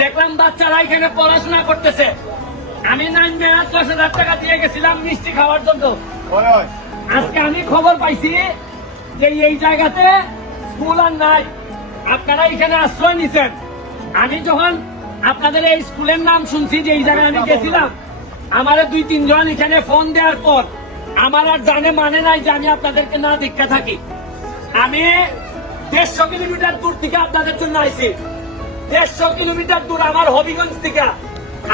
দেখলাম বাচ্চারা এখানে পড়াশোনা করতেছে। আমি নাইন মেয়াদ দশ হাজার টাকা দিয়ে গেছিলাম মিষ্টি খাওয়ার জন্য। আজকে আমি খবর পাইছি যে এই জায়গাতে স্কুল আর নাই। আপনারা এখানে আশ্রয় নিছেন। আমি যখন আপনাদের এই স্কুলের নাম শুনছি যে এই জায়গায় আমি গেছিলাম আমার দুই তিনজন এখানে ফোন দেওয়ার পর আমার আর জানে মানে নাই যে আমি আপনাদেরকে না দীক্ষা থাকি। আমি দেড়শো কিলোমিটার দূর থেকে আপনাদের জন্য আইছি। দেড়শো কিলোমিটার দূর আমার হবিগঞ্জ থেকে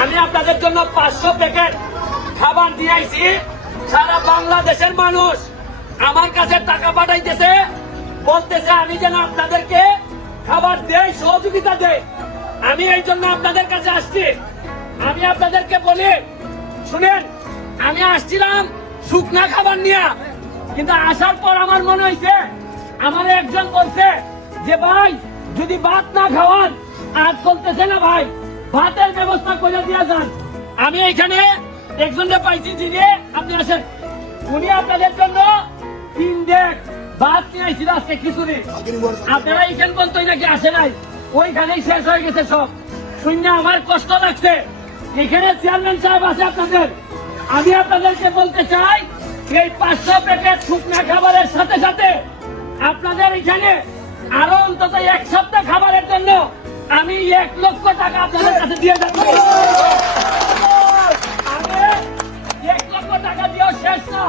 আমি আপনাদের জন্য পাঁচশো প্যাকেট খাবার দিয়ে আইছি। সারা বাংলাদেশের মানুষ আমার কাছে টাকা পাঠাইতেছে। বলতেছে, আমি যেন আপনাদেরকে খাবার দেই, সহযোগিতা দেয় আমি এই জন্য আপনাদের কাছে আসছি। আমি আপনাদেরকে বলি, শুনেন, আমি আসছিলাম শুকনা খাবার নিয়ে, কিন্তু আসার পর আমার মনে হয়েছে আমার একজন বলছে যে, ভাই, যদি ভাত না খাওয়ান আর চলতেছে না ভাই, ভাতের ব্যবস্থা করে দিয়ে যান। আমি এখানে একজনকে পাইছি যিনি, আপনি আসেন। উনি আপনাদের জন্য তিন ডেক ভাত নিয়ে আইছিল আজকে খিচুড়ি। আপনারা এখান পর্যন্ত নাকি আসে নাই? ওইখানেই শেষ হয়ে গেছে সব। শূন্য আমার কষ্ট লাগছে। এখানে চেয়ারম্যান সাহেব আছে আপনাদের। আমি আপনাদেরকে বলতে চাই, এই পাঁচশো প্যাকেট শুকনা খাবারের সাথে সাথে আপনাদের এখানে আরও অন্তত এক সপ্তাহ খাবারের জন্য আমি এক লক্ষ টাকা আপনাদের কাছে দিয়ে যাচ্ছি। আমি এক লক্ষ টাকা দিয়েও শেষ না।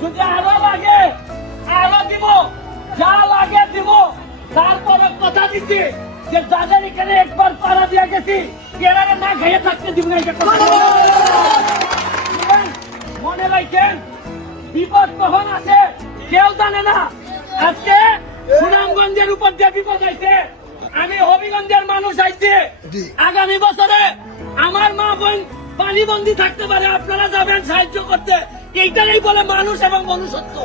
যদি আরও লাগে, আরও দিব, যা লাগে দিব। তারপরে কথা দিচ্ছি যে যাদের এখানে একবার পাড়া দিয়ে গেছি, এরা না খাইয়ে থাকতে দিব না এটা মনে রাখেন, বিপদ কখন আছে কেউ জানে না। আজকে সুনামগঞ্জের উপর যে বিপদ আইছে আমি হবিগঞ্জের মানুষ আইছে। আগামী বছরে আমার মা বোন পানি পানিবন্দি থাকতে পারে আপনারা যাবেন সাহায্য করতে। এইটারই বলে মানুষ এবং মনুষ্যত্ব।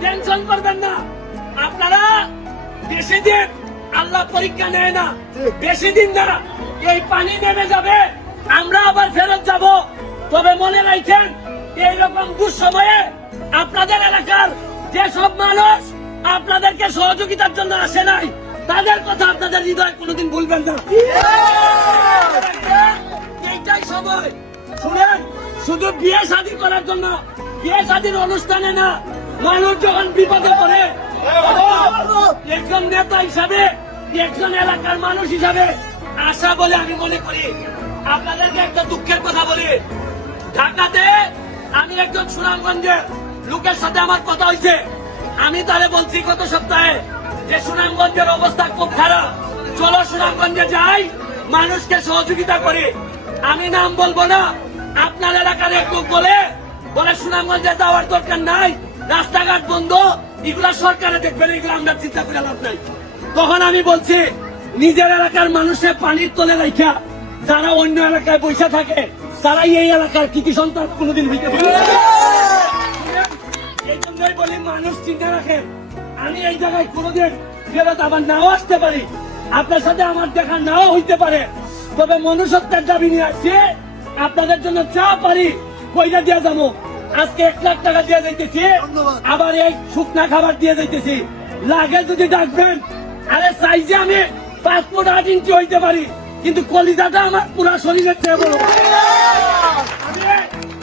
টেনশন করবেন না। আপনারা বেশি দিন আল্লাহ পরীক্ষা নেয় না বেশি দিন না এই পানি নেমে যাবে আমরা আবার ফেরত যাব। তবে মনে রাখেন এইরকম দুঃসময়ে আপনাদের এলাকার যেসব মানুষ আপনাদেরকে সহযোগিতার জন্য আসে নাই। তাদের কথা আপনাদের হৃদয় কোনোদিন ভুলবেন না। এইটাই সময়। শুধু বিয়ে শাদী করার জন্য, বিয়ে শাদীর অনুষ্ঠানে না মানুষ যখন বিপদে পড়ে। একজন নেতা হিসাবে, একজন এলাকার মানুষ হিসাবে আশা বলে আমি মনে করি। আপনাদেরকে একটা দুঃখের কথা বলি। ঢাকাতে আমি একজন সুনামগঞ্জের লোকের সাথে আমার কথা হয়েছে। আমি তাহলে বলছি গত সপ্তাহে যে সুনামগঞ্জের অবস্থা খুব খারাপ। চলো সুনামগঞ্জে যাই, মানুষকে সহযোগিতা করি। আমি নাম বলব না, আপনার এলাকার একটু বলে বলে সুনামগঞ্জে যাওয়ার দরকার নাই, রাস্তাঘাট বন্ধ, এগুলা সরকারে দেখবেন, এগুলো আমরা চিন্তা করে লাভ নাই। তখন আমি বলছি, নিজের এলাকার মানুষের পানির তলে রাখা যারা অন্য এলাকায় বসে থাকে, তারাই এই এলাকার কৃতি সন্তান কোনোদিন হইতে পারে এই বলি মানুষ চিন্তা রাখেন আমি এই জায়গায় কোনোদিন ফেরত আবার নাও আসতে পারি। আপনার সাথে আমার দেখা নাও হইতে পারে। তবে মনুষ্যত্বের দাবি নিয়ে আসছে। আপনাদের জন্য যা পারি কইরা দিয়ে যাব। আজকে এক লাখ টাকা দিয়ে যাইতেছি। আবার এই শুকনা খাবার দিয়ে যাইতেছি। লাগে যদি ডাকবেন। আরে সাইজে আমি পাসপোর্ট আট ইঞ্চি হইতে পারি। কিন্তু কলিজাটা আমার পুরা শরীরের চেয়ে বড়। আমি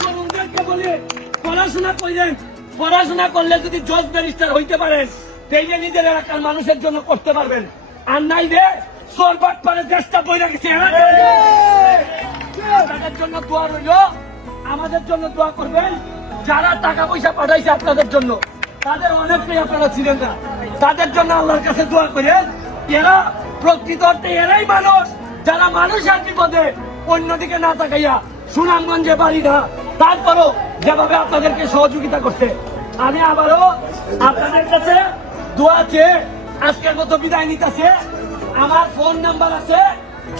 তরুণদেরকে বলি পড়াশোনা করলেন পড়াশোনা করলে যদি জজ ব্যারিস্টার হইতে পারেন, তাইলে নিজের এলাকার মানুষের জন্য করতে পারবেন। আর নাই রে সোরবাট করে দেশটা বইরা গেছে আপনাদের জন্য দোয়া রইল। আমাদের জন্য দোয়া করবেন। যারা টাকা পয়সা পাঠাইছে আপনাদের জন্য, তাদের অনেকটাই আপনারা ছিলেন না। তাদের জন্য আল্লাহর কাছে দোয়া করেন। এরা প্রকৃত অর্থে এরাই মানুষ। যারা মানুষের বিপদে অন্যদিকে না তাকাইয়া সুনামগঞ্জে বাড়ি না তারপরও যেভাবে আপনাদেরকে সহযোগিতা করছে, আমি আবারও আপনাদের কাছে দোয়া চেয়ে আজকের মতো বিদায় নিতেছে। আমার ফোন নাম্বার আছে,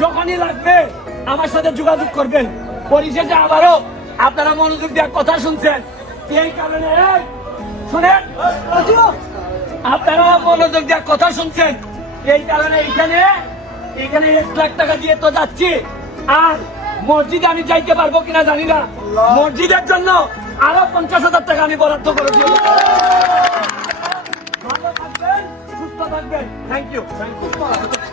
যখনই লাগবে আমার সাথে যোগাযোগ করবেন। পরিশেষে আবারও আপনারা মনোযোগ দেওয়ার কথা শুনছেন। এই কারণে, শুনেন, আপনারা মনোযোগ দেওয়ার কথা শুনছেন। এই কারণে এখানে এখানে এক লাখ টাকা দিয়ে তো যাচ্ছি। আর মসজিদে আমি যাইতে পারব কিনা জানি না। মসজিদের জন্য আরও পঞ্চাশ হাজার টাকা আমি বরাদ্দ করে দিই ভালো থাকবেন সুস্থ থাকবেন। Thank you thank you